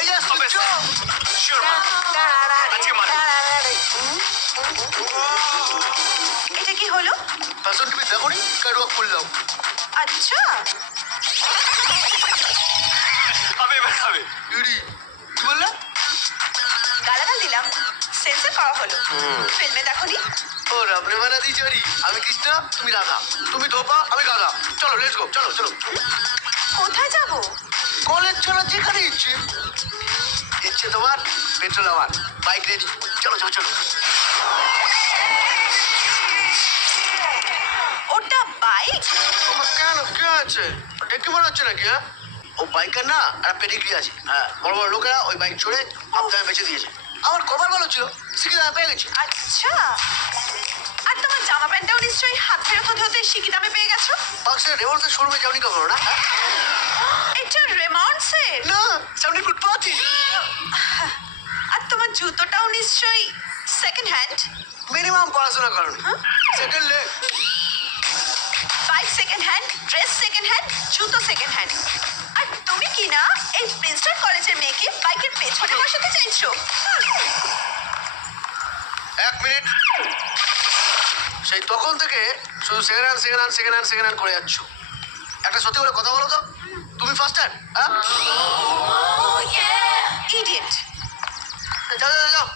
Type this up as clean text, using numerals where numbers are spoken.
এই যে শিওর মা আজকে মা এটা কি হলো? ফ্যাশন টিভি দেখো নি ক্যাটওয়াক করলাম। আচ্ছা, খাবে এবার খাবে। ইডি কি বললে? গালাগাল দিলাম, সেন্সর করা হলো। ফিল্মে দেখোনি? ও রাবরে বানা দি চড়ি। আমি কৃষ্ণ, তুমি রাধা, তুমি ধোপা, আমি গাধা। চলো লেটস গো, চলো চলো। কোথায় যাবো? কলেজ চলো, যেখানে ইচ্ছে। ইচ্ছে তোমার, পেট্রোল আমার, বাইক রেডি। চলো চলো চলো। ওটা বাইক? তোমার কেন কে আছে? দেখে মনে হচ্ছে নাকি? হ্যাঁ, ও বাইকের না একটা পেডিগ্রি আছে। হ্যাঁ, বড় বড় লোকেরা ওই বাইক চড়ে আপনার বেঁচে দিয়েছে। আমার কভার ভালো ছিল, শিখে দামে পেয়ে গেছি। আচ্ছা, আর তোমার জামা প্যান্টটাও নিশ্চয়ই হাত ফেরত হতে হতে শিকি দামে পেয়ে গেছো। বাক্সের রেভলসের শোরুমে যাওনি কখনো না? এটা রেমন্ডসের? না, সামনে ফুটপাথই। আর তোমার জুতোটাও নিশ্চয়ই সেকেন্ড হ্যান্ড। মিনিমাম পড়াশোনা করুন। Second leg. Bike second hand, dress second hand, জুতো সেকেন্ড হ্যান্ড। আর তুমি কি না এই প্রিন্সটন কলেজের মেয়েকে বাইকের পেছনে বসাতে চাইছো? এক মিনিট। সেই তখন থেকে শুধু second hand second hand second hand second hand করে যাচ্ছ। একটা সত্যি করে কথা বলো তো, তুমি ফার্স্ট হ্যান্ড? হ্যাঁ, ইডিয়েট। যাও যাও যাও।